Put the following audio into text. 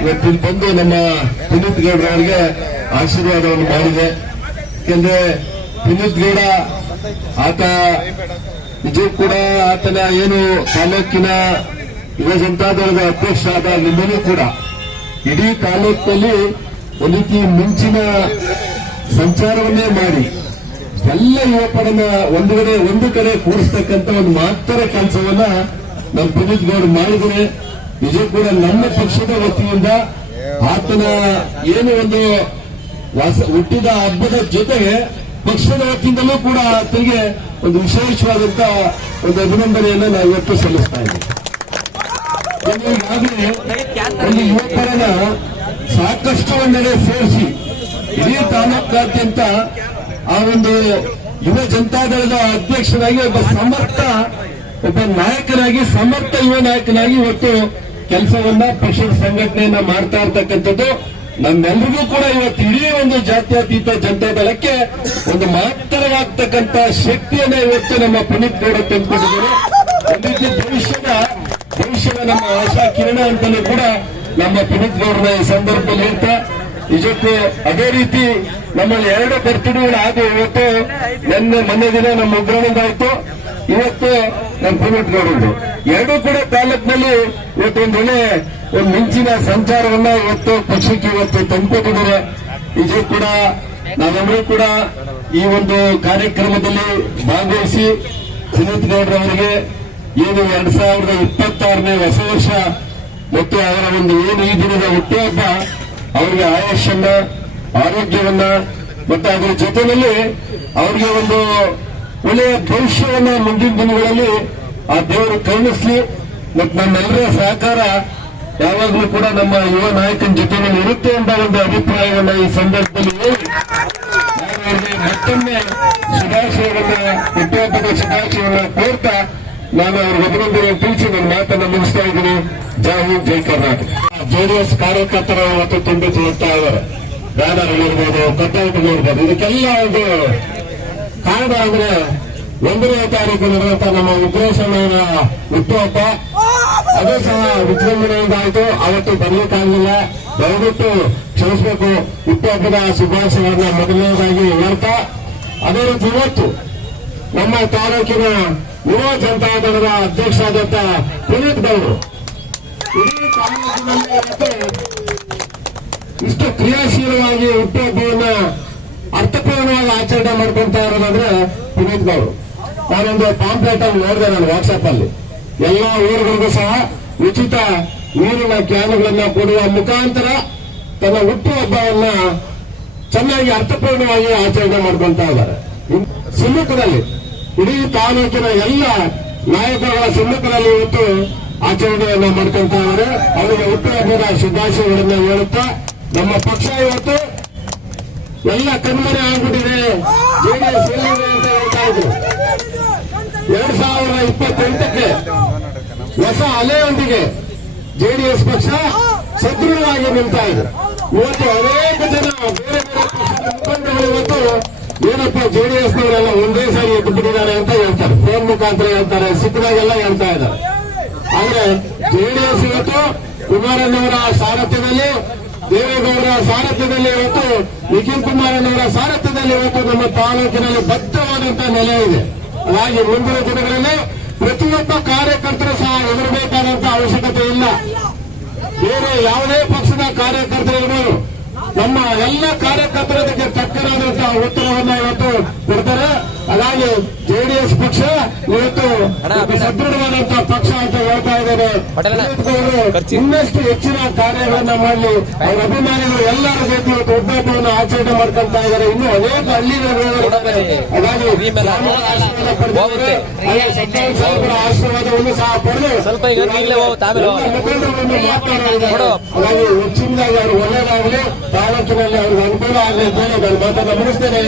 ಇವತ್ತಿಲ್ಲಿ ಬಂದು ನಮ್ಮ ಪುನೀತ್ ಗೌಡ್ರ ಅವರಿಗೆ ಆಶೀರ್ವಾದವನ್ನು ಮಾಡಿದೆ. ಯಾಕೆಂದ್ರೆ ಪುನೀತ್ ಗೌಡ ಆತ ನಿಜವೂ ಕೂಡ ಆತನ ಏನು ತಾಲೂಕಿನ ಯುವ ಜನತಾದಳದ ಅಧ್ಯಕ್ಷ ಆದಾಗಿಂದಲೂ ಕೂಡ ಇಡೀ ತಾಲೂಕಿನಲ್ಲಿ ಒಂದು ರೀತಿ ಮುಂಚಿನ ಸಂಚಾರವನ್ನೇ ಮಾಡಿ ಎಲ್ಲ ಯುವಕರನ್ನ ಒಂದು ಕಡೆ ಕೂಡಿಸ್ತಕ್ಕಂಥ ಒಂದು ಮಾತ್ರ ಕೆಲಸವನ್ನ ನಮ್ಮ ಪುನೀತ್ ಗೌಡ ಮಾಡಿದರೆ ನಿಜವೂ ಕೂಡ ನಮ್ಮ ಪಕ್ಷದ ವತಿಯಿಂದ ಆತನ ಏನು ಒಂದು ಹುಟ್ಟಿದ ಹಬ್ಬದ ಜೊತೆಗೆ ಪಕ್ಷದ ವತಿಯಿಂದಲೂ ಕೂಡ ಆತನಿಗೆ ಒಂದು ವಿಶೇಷವಾದಂತ ಒಂದು ಅಭಿನಂದನೆಯನ್ನ ನಾವು ಇವತ್ತು ಸಲ್ಲಿಸ್ತಾ ಇದ್ದೀವಿ. ಈಗಾಗಲೇ ಒಂದು ಯುವಕರನ್ನ ಸಾಕಷ್ಟು ಒಂದೆಡೆ ಸೇರಿಸಿ ಇಡೀ ತಾಲೂಕಾದ್ಯಂತ ಆ ಒಂದು ಯುವ ಜನತಾದಳದ ಅಧ್ಯಕ್ಷನಾಗಿ ಒಬ್ಬ ನಾಯಕನಾಗಿ ಸಮರ್ಥ ಯುವ ನಾಯಕನಾಗಿ ಇವತ್ತು ಕೆಲಸವನ್ನ ಪಕ್ಷದ ಸಂಘಟನೆಯನ್ನ ಮಾಡ್ತಾ ಇರ್ತಕ್ಕಂಥದ್ದು ನಮ್ಮೆಲ್ಲರಿಗೂ ಕೂಡ ಇವತ್ತು ಇಡೀ ಒಂದು ಜಾತ್ಯತೀತ ಜನತಾದಳಕ್ಕೆ ಒಂದು ಮಹತ್ತರವಾಗ್ತಕ್ಕಂಥ ಶಕ್ತಿಯನ್ನ ಇವತ್ತು ನಮ್ಮ ಪುನೀತ್ ಗೌಡ ತಂದುಕೊಂಡಿದ್ದಾರೆ. ಒಂದು ರೀತಿ ಭವಿಷ್ಯದ ನಮ್ಮ ಆಶಾ ಕಿರಣ ಅಂತಲೂ ಕೂಡ ನಮ್ಮ ಪುನೀತ್ ಗೌಡರ ಈ ಸಂದರ್ಭದಲ್ಲಿ ಹೇಳ್ತಾ ನಿಜಕ್ಕೂ ಅದೇ ರೀತಿ ನಮ್ಮಲ್ಲಿ 2 ಬರ್ತಡೇಗಳು ಆದವು. ಇವತ್ತು ಮೊನ್ನೆ ದಿನ ನಮ್ಮ ಉಗ್ರಾಣದಾಯ್ತು, ಇವತ್ತು ನಮ್ಮ ಪುನೀತ್ ಗೌಡರು ಎರಡೂ ಕೂಡ ತಾಲೂಕಿನಲ್ಲಿ ಇವತ್ತು ಒಂದು ಮಿಂಚಿನ ಸಂಚಾರವನ್ನ ಇವತ್ತು ಪಕ್ಷಕ್ಕೆ ಇವತ್ತು ತಂದುಕೊಟ್ಟಿದ್ದಾರೆ. ನಿಜಕ್ಕೂ ಕೂಡ ನಾವೆಲ್ಲರೂ ಕೂಡ ಈ ಒಂದು ಕಾರ್ಯಕ್ರಮದಲ್ಲಿ ಭಾಗವಹಿಸಿ ಪುನೀತ್ ಗೌಡರವರಿಗೆ ಏನು 2026ನೇ ಹೊಸ ವರ್ಷ ಮತ್ತು ಅವರ ಒಂದು ಏನು ಈ ದಿನದ ಹುಟ್ಟುಹಬ್ಬ ಅವರಿಗೆ ಆಯುಷ್ಯನ್ನ ಆರೋಗ್ಯವನ್ನ ಮತ್ತು ಅದರ ಜೊತೆಯಲ್ಲಿ ಅವರಿಗೆ ಒಂದು ಒಳ್ಳೆಯ ಭವಿಷ್ಯವನ್ನ ಮುಂದಿನ ದಿನಗಳಲ್ಲಿ ಆ ದೇವರು ಕರುಣಿಸಲಿ ಮತ್ತು ನಮ್ಮೆಲ್ಲರ ಸಹಕಾರ ಯಾವಾಗಲೂ ಕೂಡ ನಮ್ಮ ಯುವ ನಾಯಕನ ಜೊತೆಯಲ್ಲಿ ಇರುತ್ತೆ ಎಂಬ ಒಂದು ಅಭಿಪ್ರಾಯವನ್ನ ಈ ಸಂದರ್ಭದಲ್ಲಿ ಹೇಳಿ ನಾನು ಅವರಿಗೆ ಮತ್ತೊಮ್ಮೆ ಹುಟ್ಟುಹಬ್ಬದ ಶುಭಾಶಯವನ್ನ ಕೋರ್ತಾ ನಾನು ಅವ್ರಿಗೆ ಅಭಿನಂದನೆ ತಿಳಿಸಿ ನನ್ನ ಮಾತನ್ನು ಮುಗಿಸ್ತಾ ಇದ್ದೀನಿ. ಜೈ ಹಿಂದ್, ಜೈ ಕರ್ನಾಟಕ. ಜೆಡಿಎಸ್ ಕಾರ್ಯಕರ್ತರು ಇವತ್ತು ತುಂಬಿಸಿ ಹೋಗ್ತಾ ಇದ್ದಾರೆ. ಬ್ಯಾನರ್ಗಳಿರ್ಬೋದು, ಕಟ್ಟೌಟ್ಗಳಿರ್ಬೋದು, ಇದಕ್ಕೆಲ್ಲ ಒಂದು ಕಾರಣ ಅಂದ್ರೆ 1ನೇ ತಾರೀಕು ನಡೆದಂತ ನಮ್ಮ ಉಗ್ರೇಶಣ್ಣನ ಹುಟ್ಟುಹಬ್ಬ ಅದೇ ಸಹ ವಿಜೃಂಭಣೆಯಿಂದ ಆಯಿತು. ಅವತ್ತು ಬರಲಿಕ್ಕಾಗಲಿಲ್ಲ, ದಯವಿಟ್ಟು ಕ್ಷಮಿಸಬೇಕು. ಹುಟ್ಟುಹಬ್ಬದ ಶುಭಾಶಯಗಳನ್ನ ಮೊದಲನೇದಾಗಿ ಹೇಳ್ತಾ ಅದೇ ರೀತಿ ಇವತ್ತು ನಮ್ಮ ತಾಲೂಕಿನ ಯುವ ಜನತಾದಳದ ಅಧ್ಯಕ್ಷ ಆದಂತ ಪುನೀತ್ ಗೌಡರು ಇಡೀ ತಾಲೂಕಿನಲ್ಲಿ ಇಷ್ಟು ಕ್ರಿಯಾಶೀಲವಾಗಿ ಹುಟ್ಟುಹಬ್ಬವನ್ನ ಅರ್ಥಪೂರ್ಣವಾಗಿ ಆಚರಣೆ ಮಾಡ್ಕೊಂತ ಇರೋದಂದ್ರೆ ಪುನೀತ್ ಗೌಡರು. ನಾನೊಂದು ಪಾಂಪ್ಲೆಟ್ ಅಲ್ಲಿ ನೋಡಿದೆ ನಾನು ವಾಟ್ಸ್ಆಪ್ ಅಲ್ಲಿ. ಎಲ್ಲಾ ಊರುಗಳಿಗೂ ಸಹ ಉಚಿತ ನೀರಿನ ಕ್ಯಾನ್ಗಳನ್ನ ಕೊಡುವ ಮುಖಾಂತರ ತನ್ನ ಹುಟ್ಟುಹಬ್ಬವನ್ನ ಚೆನ್ನಾಗಿ ಅರ್ಥಪೂರ್ಣವಾಗಿ ಆಚರಣೆ ಮಾಡ್ಕೊಂತ ಇದ್ದಾರೆ. ಸಮ್ಮುಖದಲ್ಲಿ ಇಡೀ ತಾಲೂಕಿನ ಎಲ್ಲ ನಾಯಕರುಗಳ ಸಮ್ಮುಖದಲ್ಲಿ ಇವತ್ತು ಆಚರಣೆಯನ್ನ ಮಾಡ್ಕೊಂತ ಇದ್ದಾರೆ. ಅವರಿಗೆ ಹುಟ್ಟುಹಬ್ಬದ ಶುಭಾಶಯಗಳನ್ನ ಹೇಳುತ್ತಾ ನಮ್ಮ ಪಕ್ಷ ಇವತ್ತು ಎಲ್ಲ ಕಣ್ಮರೆ ಆಗ್ಬಿಟ್ಟಿದೆ, ಜೆಡಿಎಸ್ ಎಲ್ಲಿದೆ ಅಂತ ಹೇಳ್ತಾ ಇದ್ರು. 2028ಕ್ಕೆ ಹೊಸ ಅಲೆಯೊಂದಿಗೆ ಜೆಡಿಎಸ್ ಪಕ್ಷ ಸದೃಢವಾಗಿ ನಿಲ್ತಾ ಇದೆ. ಇವತ್ತು ಅನೇಕ ಜನ ಬೇರೆ ಬೇರೆ ಪಕ್ಷದ ಮುಖಂಡರು ಇವತ್ತು ಏನಪ್ಪ ಜೆಡಿಎಸ್ನವರೆಲ್ಲ ಒಂದೇ ಸಾರಿ ಎದ್ದು ಬಿಟ್ಟಿದ್ದಾರೆ ಅಂತ ಹೇಳ್ತಾರೆ, ಫೋನ್ ಮುಖಾಂತರ ಹೇಳ್ತಾರೆ, ಸಿಕ್ಕದಾಗೆಲ್ಲ ಹೇಳ್ತಾ ಇದ್ದಾರೆ. ಆದ್ರೆ ಜೆಡಿಎಸ್ ಇವತ್ತು ಕುಮಾರಣ್ಣವರ ಸಾರಥ್ಯದಲ್ಲಿ, ದೇವೇಗೌಡರ ಸಾರಥ್ಯದಲ್ಲಿ ಇವತ್ತು ನಿಖಿಲ್ ಕುಮಾರಣ್ಣವರ ಸಾರಥ್ಯದಲ್ಲಿ ಇವತ್ತು ನಮ್ಮ ತಾಲೂಕಿನಲ್ಲಿ ಬದ್ಧವಾದಂತಹ ನೆಲೆ ಇದೆ. ಹಾಗಾಗಿ ಮುಂದಿನ ದಿನಗಳಲ್ಲಿ ಪ್ರತಿಯೊಬ್ಬ ಕಾರ್ಯಕರ್ತರು ಸಹ ಹೆದರಬೇಕಾದಂತಹ ಅವಶ್ಯಕತೆ ಇಲ್ಲ. ಬೇರೆ ಯಾವುದೇ ಪಕ್ಷದ ಕಾರ್ಯಕರ್ತರು ಇರ್ಬೋದು, ನಮ್ಮ ಎಲ್ಲ ಕಾರ್ಯಕರ್ತರಿಗೆ ತಕ್ಕನಾದಂತಹ ಉತ್ತರವನ್ನ ಇವತ್ತು ಕೊಡ್ತಾರೆ. ಹಾಗಾಗಿ ಜೆಡಿಎಸ್ ಪಕ್ಷ ಇವತ್ತು ಸದೃಢವಾದಂತಹ ಪಕ್ಷ ಅಂತ ಹೇಳ್ತಾ ಇದ್ದಾರೆ. ಇನ್ನಷ್ಟು ಹೆಚ್ಚಿನ ಕಾರ್ಯಗಳನ್ನ ಮಾಡಲಿ, ಅವರ ಅಭಿಮಾನಿಗಳು ಎಲ್ಲರ ಜೊತೆ ಇವತ್ತು ಹುಟ್ಟುಹಬ್ಬವನ್ನು ಆಚರಣೆ ಮಾಡ್ಕೊಳ್ತಾ ಇದ್ದಾರೆ. ಇನ್ನು ಅನೇಕ ಹಳ್ಳಿಗಳು ಹಾಗಾಗಿ ಆಶೀರ್ವಾದವನ್ನು ಸಹ ಪಡೆದು ಮುಖಂಡರನ್ನು ಮಾತನಾಡಿದ್ದಾರೆ. ಹಾಗಾಗಿ ಹೆಚ್ಚಿನದಾಗಿ ಅವರು ಒಳ್ಳೆಯದಾಗಲಿ, ತಾಲೂಕಿನಲ್ಲಿ ಅವ್ರಿಗೆ ಅನುಕೂಲ ಆಗಲಿ ಅಂತ ಹೇಳಿ ನಾನು ಮಾತನ್ನು ಮುಗಿಸ್ತೇನೆ.